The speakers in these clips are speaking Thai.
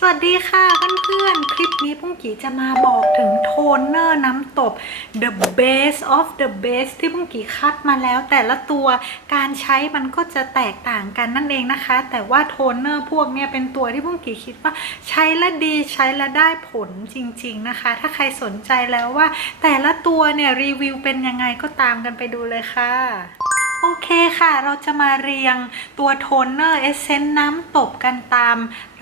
สวัสดีค่ะเพื่อนๆ คลิปนี้ปุ้งกีจะมาบอกถึงโทนเนอร์น้ำตบ the base of the base ที่ปุ้งกีคัดมาแล้วแต่ละตัวการใช้มันก็จะแตกต่างกันนั่นเองนะคะ แต่ว่าโทนเนอร์พวกเนี้ยเป็นตัวที่ปุ้งกีคิดว่าใช้แล้วดีใช้แล้ได้ผลจริง ๆนะคะ ถ้าใครสนใจแล้วว่าแต่ละตัวเนี่ยรีวิวเป็นยังไงก็ตามกันไปดูเลยค่ะ โอเคค่ะ เราจะมาเรียงตัวโทนเนอร์เอเซนต์น้ำตบกันตาม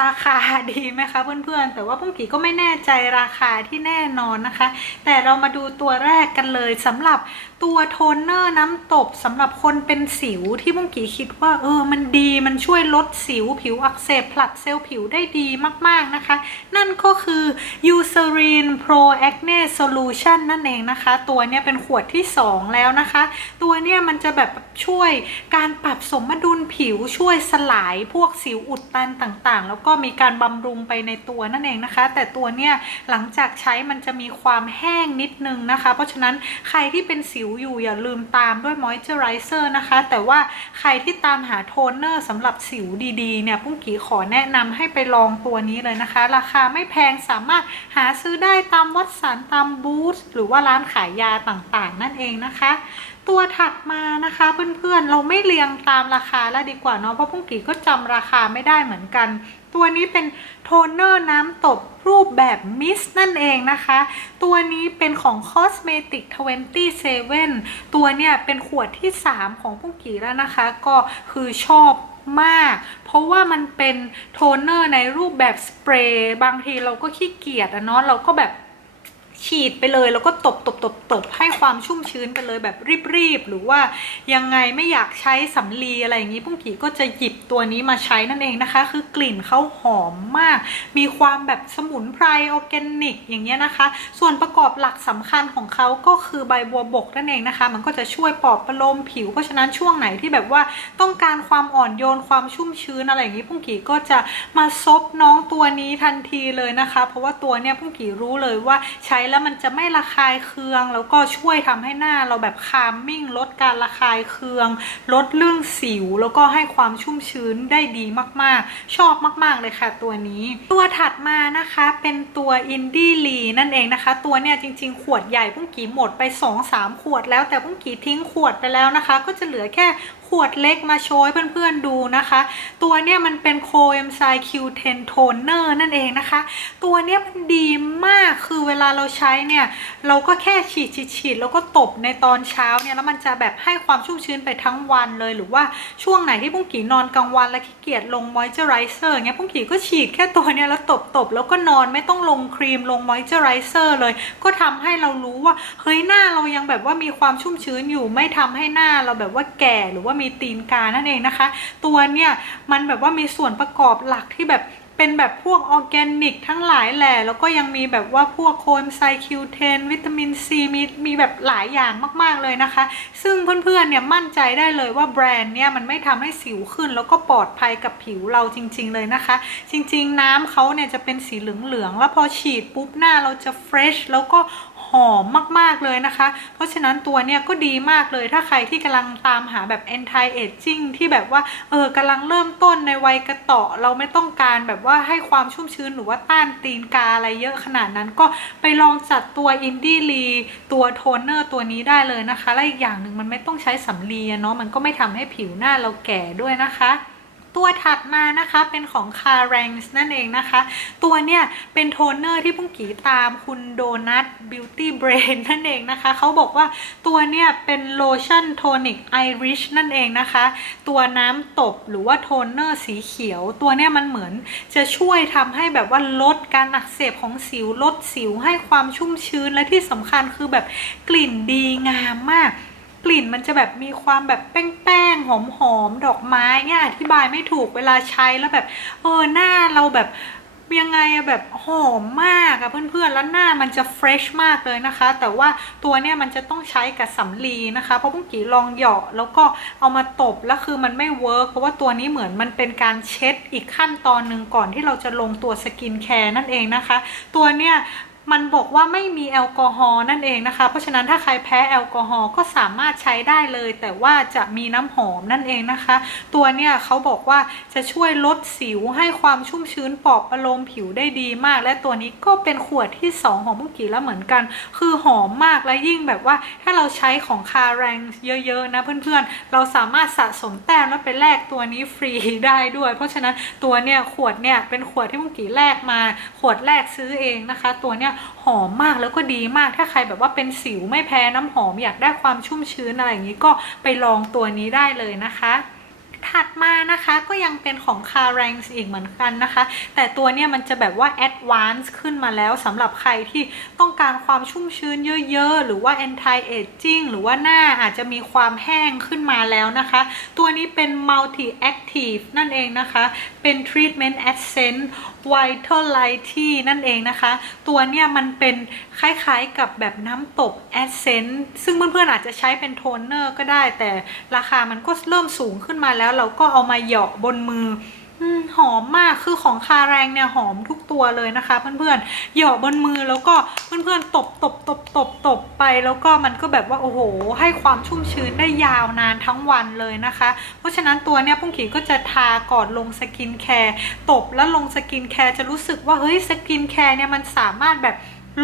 ราคาดีไหมคะเพื่อนๆ แต่ว่าพุ่งกีก็ไม่แน่ใจราคาที่แน่นอนนะคะ แต่เรามาดูตัวแรกกันเลยสำหรับ ตัวโทนเนอร์น้ำตบสำหรับคนเป็นสิวที่พุ่งกี้คิดว่าเออมันดีมันช่วยลดสิวผิวอักเสบผลัดเซลล์ผิวได้ดีมากๆนะคะ นั่นก็คือ Eucerin Pro Acne Solution นั่นเองนะคะ ตัวเนี้ยเป็นขวดที่ 2 แล้วนะคะ ตัวเนี้ยมันจะแบบช่วยการปรับสมดุลผิวช่วยสลายพวกสิวอุดตันต่างๆ แล้วก็มีการบำรุงไปในตัวนั่นเองนะคะ แต่ตัวเนี้ยหลังจากใช้มันจะมีความแห้งนิดนึงนะคะ เพราะฉะนั้นใครที่เป็นสิวอยู่อย่าลืมตามด้วยมอยเจอไรเซอร์นะคะ แต่ว่าใครที่ตามหาโทนเนอร์สำหรับสิวดีๆเนี่ยปุ้งกีขอแนะนำให้ไปลองตัวนี้เลยนะคะ ราคาไม่แพงสามารถหาซื้อได้ตามวัดสันตามบูธหรือว่าร้านขายยาต่างๆ นั่นเองนะคะ ตัวถัดมานะคะเพื่อนๆเราไม่เรียงตามราคาแล้วดีกว่าเนาะเพราะพุ่งกีก็จำราคาไม่ได้เหมือนกัน ตัวนี้เป็นโทนเนอร์น้ำตบรูปแบบมิสนั่นเองนะคะ ตัวนี้เป็นของ Cosmetic 27 ตัวเนี่ยเป็นขวดที่ 3 ของพุ่งกีแล้วนะคะ ก็คือชอบมาก เพราะว่ามันเป็นโทนเนอร์ในรูปแบบสเปรย์บางทีเราก็ขี้เกียจอะเนาะเราก็แบบ ฉีดไปเลยแล้วก็ตบตบตบตบให้ความชุ่มชื้นไปเลยแบบรีบๆ หรือว่ายังไงไม่อยากใช้สำลีอะไรอย่างนี้ปุ้งกีก็จะหยิบตัวนี้มาใช้นั่นเองนะคะ คือกลิ่นเขาหอมมาก มีความแบบสมุนไพรออร์แกนิก อย่างเงี้ยนะคะ ส่วนประกอบหลักสำคัญของเขาก็คือใบบัวบกนั่นเองนะคะ มันก็จะช่วยปลอบประโลมผิว เพราะฉะนั้นช่วงไหนที่แบบว่าต้องการความอ่อนโยนความชุ่มชื้นอะไรอย่างนี้ปุ้งกีก็จะมาซบน้องตัวนี้ทันทีเลยนะคะ เพราะว่าตัวเนี้ยปุ้งกีรู้เลยว่าใช้แล้วมันจะไม่ระคายเคือง แล้วก็ช่วยทำให้หน้าเราแบบคามมิ่งลดการระคายเคือง ลดเรื่องสิว แล้วก็ให้ความชุ่มชื้นได้ดีมากๆ ชอบมากๆเลยค่ะตัวนี้ ตัวถัดมานะคะเป็นตัวอินดี้ลีนั่นเองนะคะ ตัวเนี่ยจริง ๆ ขวดใหญ่ปุ้งกี่หมดไป 2-3 ขวดแล้วแต่ปุ้งกี่ทิ้งขวดไปแล้วนะคะ ก็จะเหลือแค่ ขวดเล็กมาโชว์เพื่อนๆดูนะคะ ตัวเนี่ยมันเป็นโคเอนไซม์ Q10 Toner นั่นเองนะคะ ตัวเนี้ยมันดีมากคือเวลาเราใช้เนี่ยเราก็แค่ฉีดฉีดฉีดแล้วก็ตบในตอนเช้าเนี่ยแล้วมันจะแบบให้ความชุ่มชื้นไปทั้งวันเลยหรือว่าช่วงไหนที่ปุ้งกี่นอนกลางวันแล้วขี้เกียจลงมอยเจอไรเซอร์เงี้ยปุ้งกี่ก็ฉีดแค่ตัวเนี้ยแล้วตบตบแล้วก็นอนไม่ต้องลงครีมลงมอยเจอไรเซอร์เลย ก็ทำให้เรารู้ว่าเฮ้ยหน้าเรายังแบบว่ามีความชุ่มชื้นอยู่ไม่ทำให้หน้าเราแบบว่าแก่หรือว่ามีตีนกานั่นเองนะคะ ตัวเนี่ยมันแบบว่ามีส่วนประกอบหลักที่แบบเป็นแบบพวกออร์แกนิกทั้งหลายแหละแล้วก็ยังมีแบบว่าพวกโคเอนไซม์ Q10 วิตามินซีมีมีแบบหลายอย่างมากๆเลยนะคะ ซึ่งเพื่อนๆเนี่ยมั่นใจได้เลยว่าแบรนด์เนี่ยมันไม่ทำให้สิวขึ้น แล้วก็ปลอดภัยกับผิวเราจริง ๆ เลยนะคะ จริง ๆ น้ำเขาเนี่ยจะเป็นสีเหลืองๆแล้วพอฉีดปุ๊บหน้าเราจะเฟรชแล้วก็ หอมมากๆเลยนะคะ เพราะฉะนั้นตัวเนี่ยก็ดีมากเลยถ้าใครที่กำลังตามหาแบบ anti aging ที่แบบว่าเออกำลังเริ่มต้นในวัยกระเตาะเราไม่ต้องการแบบว่าให้ความชุ่มชื้นหรือว่าต้านตีนกาอะไรเยอะขนาดนั้นก็ไปลองจัดตัว Indie Lee ตัวโทนเนอร์ตัวนี้ได้เลยนะคะ และอีกอย่างหนึ่งมันไม่ต้องใช้สำลีเนาะมันก็ไม่ทำให้ผิวหน้าเราแก่ด้วยนะคะ ตัวถัดมานะคะเป็นของ c a r a n g นั่นเองนะคะ ตัวเนี่ยเป็นโทนเนอร์ที่พุ่งกีตามคุณโดนัท Beauty Brain นั่นเองนะคะ เขาบอกว่าตัวเนี่ยเป็นโลชั่นโทนิกไอริชนั่นเองนะคะ ตัวน้ำตบหรือว่าโทนเนอร์สีเขียว ตัวเนี่ยมันเหมือนจะช่วยทำให้แบบว่าลดการอักเสบของสิวลดสิวให้ความชุ่มชื้นและที่สำคัญคือแบบกลิ่นดีงามมาก กลิ่นมันจะแบบมีความแบบแป้งๆหอมๆดอกไม้เนี่ยอธิบายไม่ถูกเวลาใช้แล้วแบบเออหน้าเราแบบยังไงอะแบบหอมมากอะเพื่อนๆ แล้วหน้ามันจะเฟรชมากเลยนะคะ แต่ว่าตัวเนี่ยมันจะต้องใช้กับสำลีนะคะ เพราะพุ่งกี้ลองเหยาะแล้วก็เอามาตบแล้วคือมันไม่เวิร์กเพราะว่าตัวนี้เหมือนมันเป็นการเช็ดอีกขั้นตอนหนึ่งก่อนที่เราจะลงตัวสกินแคร์นั่นเองนะคะ ตัวเนี่ย มันบอกว่าไม่มีแอลกอฮอล์นั่นเองนะคะ เพราะฉะนั้นถ้าใครแพ้แอลกอฮอล์ก็สามารถใช้ได้เลย แต่ว่าจะมีน้ำหอมนั่นเองนะคะ ตัวเนี่ยเขาบอกว่าจะช่วยลดสิวให้ความชุ่มชื้นปลอบประโลมผิวได้ดีมาก และตัวนี้ก็เป็นขวดที่ 2 ของมุกี้แล้วเหมือนกัน คือหอมมากและยิ่งแบบว่าถ้าเราใช้ของคาแรงเยอะๆนะเพื่อนๆ เราสามารถสะสมแต้มแล้วไปแลกตัวนี้ฟรีได้ด้วย เพราะฉะนั้นตัวเนี่ยขวดเนี่ยเป็นขวดที่มุกี้แลกมา ขวดแรกซื้อเองนะคะ ตัวเนี่ยหอมมากแล้วก็ดีมากถ้าใครแบบว่าเป็นสิวไม่แพ้น้ำหอมอยากได้ความชุ่มชื้นอะไรอย่างนี้ก็ไปลองตัวนี้ได้เลยนะคะถัดมานะคะก็ยังเป็นของ c a r a n g อีกเหมือนกันนะคะ แต่ตัวเนี้ยมันจะแบบว่า Advanced ขึ้นมาแล้วสำหรับใครที่ต้องการความชุ่มชื้นเยอะๆ หรือว่า anti aging หรือว่าหน้าอาจจะมีความแห้งขึ้นมาแล้วนะคะ ตัวนี้เป็น multi active นั่นเองนะคะ เป็น treatment ไวท์ไลท์ที่นั่นเองนะคะ ตัวเนี่ยมันเป็นคล้ายๆกับแบบน้ำตบเอสเซนต์ซึ่งเพื่อนๆอาจจะใช้เป็นโทนเนอร์ก็ได้ แต่ราคามันก็เริ่มสูงขึ้นมาแล้วเราก็เอามาเหยาะบนมือ หอมมากคือของคาแรงเนี่ยหอมทุกตัวเลยนะคะ เพื่อนๆเหยาะบนมือแล้วก็เพื่อนๆตบตบตบตบตบไปแล้วก็มันก็แบบว่าโอ้โห ให้ความชุ่มชื้นได้ยาวนานทั้งวันเลยนะคะ เพราะฉะนั้นตัวเนี่ยพุ่งขีก็จะทาก่อนลงสกินแคร์ตบแล้วลงสกินแคร์จะรู้สึกว่าเฮ้ยสกินแคร์เนี่ยมันสามารถแบบ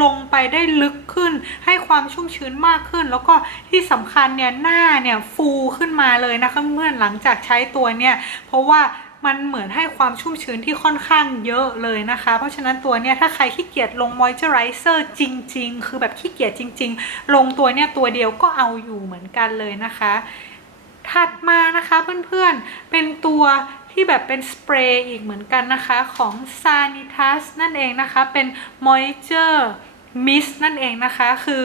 ลงไปได้ลึกขึ้น ให้ความชุ่มชื้นมากขึ้น แล้วก็ที่สำคัญเนี่ยหน้าเนี่ยฟูขึ้นมาเลยนะคะเพื่อนหลังจากใช้ตัวเนี่ยเพราะว่า มันเหมือนให้ความชุ่มชื้นที่ค่อนข้างเยอะเลยนะคะ เพราะฉะนั้นตัวเนี่ยถ้าใครขี้เกียจลงมอยเจอไรเซอร์จริง ๆ คือแบบขี้เกียจจริง ๆ ลงตัวเนี่ยตัวเดียวก็เอาอยู่เหมือนกันเลยนะคะ ถัดมานะคะเพื่อนๆ เป็นตัวที่แบบเป็นสเปรย์อีกเหมือนกันนะคะของ Sanitas นั่นเองนะคะ เป็น Moisture Mist นั่นเองนะคะ คือ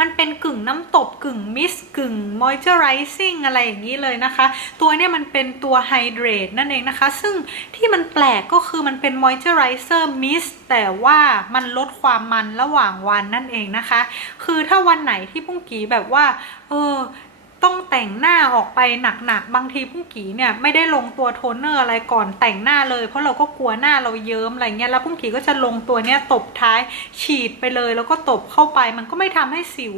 มันเป็นกึ่งน้ำตบกึ่งมิสกึ่งมอยเจอไรซิ่งอะไรอย่างนี้เลยนะคะ ตัวเนี้ยมันเป็นตัวไฮเดรตนั่นเองนะคะ ซึ่งที่มันแปลกก็คือมันเป็นมอยเจอไรเซอร์มิสแต่ว่ามันลดความมันระหว่างวันนั่นเองนะคะ คือถ้าวันไหนที่พุ่งกีแบบว่า เออ ต้องแต่งหน้าออกไปหนักๆ บางทีพุ่งกีเนี่ยไม่ได้ลงตัวโทนเนอร์อะไรก่อนแต่งหน้าเลย เพราะเราก็กลัวหน้าเราเยิ้มอะไรเงี้ยแล้วพุ่งกีก็จะลงตัวเนี้ยตบท้ายฉีดไปเลย แล้วก็ตบเข้าไป มันก็ไม่ทำให้สิว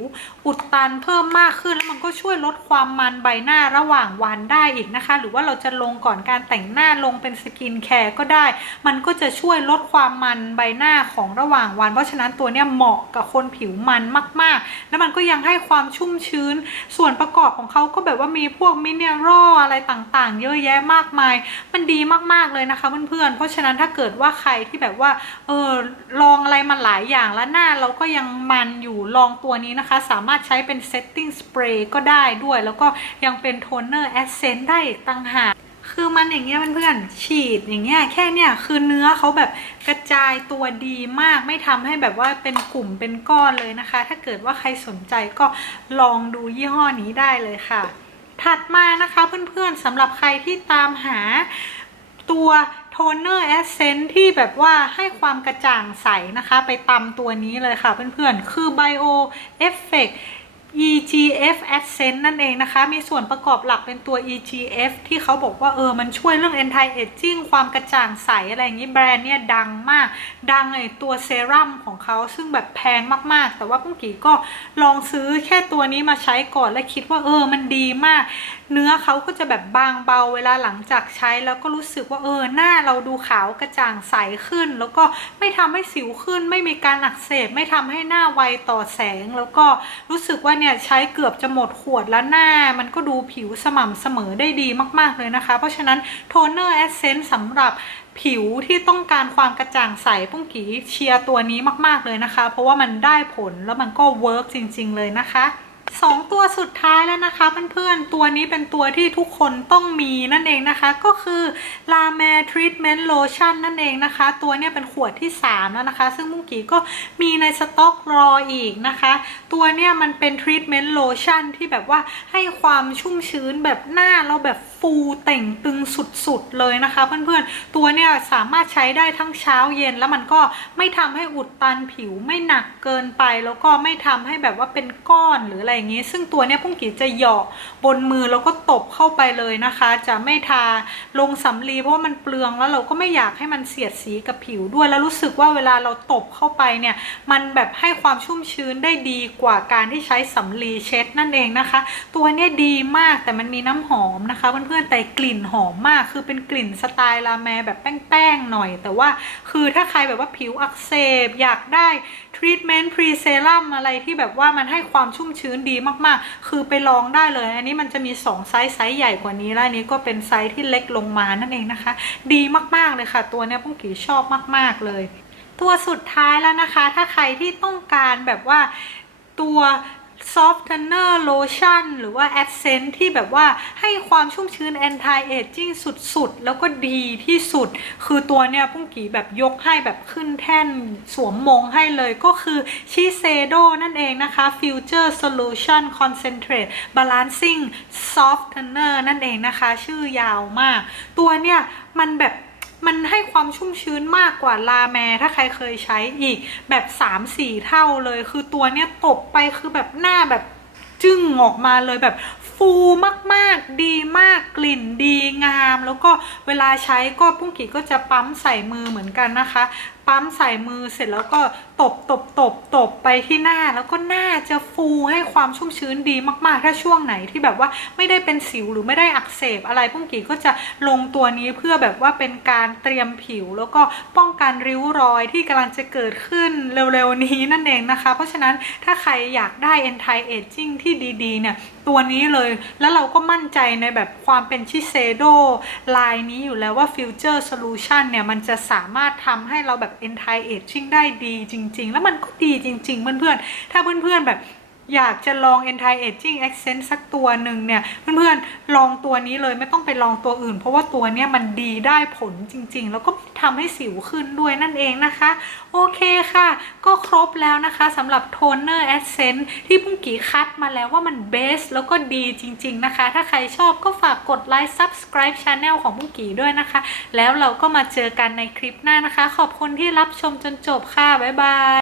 อุดตันเพิ่มมากขึ้นแล้วมันก็ช่วยลดความมันใบหน้าระหว่างวันได้อีกนะคะ หรือว่าเราจะลงก่อนการแต่งหน้าลงเป็นสกินแคร์ก็ได้ มันก็จะช่วยลดความมันใบหน้าของระหว่างวัน เพราะฉะนั้นตัวเนี้ยเหมาะกับคนผิวมันมาก ๆ แล้วมันก็ยังให้ความชุ่มชื้นส่วนประกอบของเขาก็แบบว่ามีพวกมิเนอรัลอะไรต่างๆ เยอะแยะมากมาย มันดีมากๆเลยนะคะเพื่อนๆ เพราะฉะนั้นถ้าเกิดว่าใครที่แบบว่าเออลองอะไรมาหลายอย่างแล้วหน้าเราก็ยังมันอยู่ลองตัวนี้นะคะ สามารถใช้เป็นเซตติ้งสเปรย์ก็ได้ด้วย แล้วก็ยังเป็นโทนเนอร์แอสเซนต์ได้อีกต่างหาก คือมันอย่างเงี้ยเพื่อนๆฉีดอย่างเงี้ยแค่เนี่ยคือเนื้อเขาแบบกระจายตัวดีมากไม่ทำให้แบบว่าเป็นกลุ่มเป็นก้อนเลยนะคะ ถ้าเกิดว่าใครสนใจก็ลองดูยี่ห้อนี้ได้เลยค่ะ ถัดมานะคะเพื่อนๆสำหรับใครที่ตามหาตัวโทนเนอร์แอสเซนที่แบบว่าให้ความกระจ่างใสนะคะ ไปตำตัวนี้เลยค่ะเพื่อนๆ คือ Bio Effect EGF Ascent นั่นเองนะคะ มีส่วนประกอบหลักเป็นตัว EGF ที่เขาบอกว่าเออ มันช่วยเรื่อง anti aging ความกระจ่างใส อะไรอย่างนี้แบรนด์เนี่ยดังมาก ดังไอตัวเซรั่มของเขาซึ่งแบบแพงมากๆ แต่ว่ากุ้งกีก็ลองซื้อแค่ตัวนี้มาใช้ก่อนและคิดว่าเออ มันดีมาก เนื้อเขาก็จะแบบบางเบาเวลาหลังจากใช้แล้วก็รู้สึกว่าเออหน้าเราดูขาวกระจ่างใสขึ้น แล้วก็ไม่ทำให้สิวขึ้น ไม่มีการอักเสบไม่ทำให้หน้าไวต่อแสง แล้วก็รู้สึกว่าเนี่ยใช้เกือบจะหมดขวดแล้วหน้า มันก็ดูผิวสม่ำเสมอได้ดีมาก ๆเลยนะคะ เพราะฉะนั้นโทนเนอร์แอสเซนต์สำหรับผิวที่ต้องการความกระจ่างใสปุ้งกีเชียร์ตัวนี้มาก ๆ เลยนะคะ เพราะว่ามันได้ผลแล้วมันก็เวิร์กจริง ๆ เลยนะคะ สองตัวสุดท้ายแล้วนะคะเพื่อนๆ ตัวนี้เป็นตัวที่ทุกคนต้องมีนั่นเองนะคะ ก็คือ La Mer Treatment Lotion นั่นเองนะคะ ตัวนี้เป็นขวดที่ 3 แล้วนะคะ ซึ่งมุงกี้ก็มีในสต็อกรออีกนะคะ ตัวนี้มันเป็น Treatment Lotion ที่แบบว่าให้ความชุ่มชื้นแบบหน้าเราแบบฟูเต่งตึงสุดๆเลยนะคะ เพื่อนๆ ตัวเนี้ยสามารถใช้ได้ทั้งเช้าเย็นแล้วมันก็ไม่ทำให้อุดตันผิวไม่หนักเกินไป แล้วก็ไม่ทำให้แบบว่าเป็นก้อนหรืออะไรอย่างนี้ ซึ่งตัวเนี้ยพุ่งกีจะหยาะบนมือแล้วก็ตบเข้าไปเลยนะคะ จะไม่ทาลงสำลีเพราะว่ามันเปลืองแล้วเราก็ไม่อยากให้มันเสียดสีกับผิวด้วย แล้วรู้สึกว่าเวลาเราตบเข้าไปเนี่ยมันแบบให้ความชุ่มชื้นได้ดีกว่าการที่ใช้สำลีเช็ดนั่นเองนะคะ ตัวเนี้ยดีมากแต่มันมีน้ำหอมนะคะ เพื่อนๆแต่กลิ่นหอมมากคือเป็นกลิ่นสไตล์ลาแมแบบแป้งๆหน่อย แต่ว่าคือถ้าใครแบบว่าผิวอักเสบอยากได้ทรีทเมนต์พรีเซรั่มอะไรที่แบบว่ามันให้ความชุ่มชื้นดีมากๆ คือไปลองได้เลย อันนี้มันจะมี 2 ไซส์ไซส์ใหญ่กว่านี้แล้วอันนี้ก็เป็นไซส์ที่เล็กลงมานั่นเองนะคะ ดีมากๆเลยค่ะ ตัวเนี้ยพุ่งกีชอบมาก ๆเลย ตัวสุดท้ายแล้วนะคะ ถ้าใครที่ต้องการแบบว่าตัว softener lotion หรือว่า accent ที่แบบว่าให้ความชุ่มชื้น anti aging สุดๆ แล้วก็ดีที่สุด คือตัวเนี้ยพุ่งกีแบบยกให้แบบขึ้นแท่นสวมมงให้เลยก็คือชิเซโดนั่นเองนะคะ future solution concentrate balancing softener นั่นเองนะคะ ชื่อยาวมาก ตัวเนี้ยมันแบบ มันให้ความชุ่มชื้นมากกว่าลาแมถ้าใครเคยใช้อีกแบบ 3-4 เท่าเลย คือตัวเนี้ยตบไปคือแบบหน้าแบบจึ้งออกมาเลยแบบฟูมากๆ ดีมากกลิ่นดีงาม แล้วก็เวลาใช้ก็ปุ้งกีก็จะปั๊มใส่มือเหมือนกันนะคะ ปั๊มใส่มือเสร็จแล้วก็ตบตบตบตบไปที่หน้า แล้วก็หน้าจะฟูให้ความชุ่มชื้นดีมากๆ ถ้าช่วงไหนที่แบบว่าไม่ได้เป็นสิวหรือไม่ได้อักเสบอะไรปุ้งกีก็จะลงตัวนี้เพื่อแบบว่าเป็นการเตรียมผิว แล้วก็ป้องกันริ้วรอยที่กำลังจะเกิดขึ้นเร็วๆนี้นั่นเองนะคะ เพราะฉะนั้นถ้าใครอยากได้ anti aging ที่ดีๆเนี่ยตัวนี้เลยแล้วเราก็มั่นใจในแบบความเป็นชิเซโดลายนี้อยู่แล้วว่า future solution เนี่ยมันจะสามารถทำให้เราแบบ anti aging ได้ดีจริง ๆ แล้วมันก็ดีจริง ๆ เพื่อนๆ ถ้าเพื่อนๆแบบ อยากจะลอง anti aging accent สักตัวหนึ่งเนี่ย เพื่อนๆ ลองตัวนี้เลยไม่ต้องไปลองตัวอื่น เพราะว่าตัวเนี้ยมันดีได้ผลจริงๆ แล้วก็ทำให้สิวขึ้นด้วยนั่นเองนะคะ โอเคค่ะ ก็ครบแล้วนะคะสำหรับโทนเนอร์ accent ที่พุ่งกี่คัดมาแล้วว่ามันเบสแล้วก็ดีจริง ๆนะคะ ถ้าใครชอบก็ฝากกดไลค์ subscribe channel ของพุ่งกี่ด้วยนะคะ แล้วเราก็มาเจอกันในคลิปหน้านะคะ ขอบคุณที่รับชมจนจบค่ะบ๊ายบาย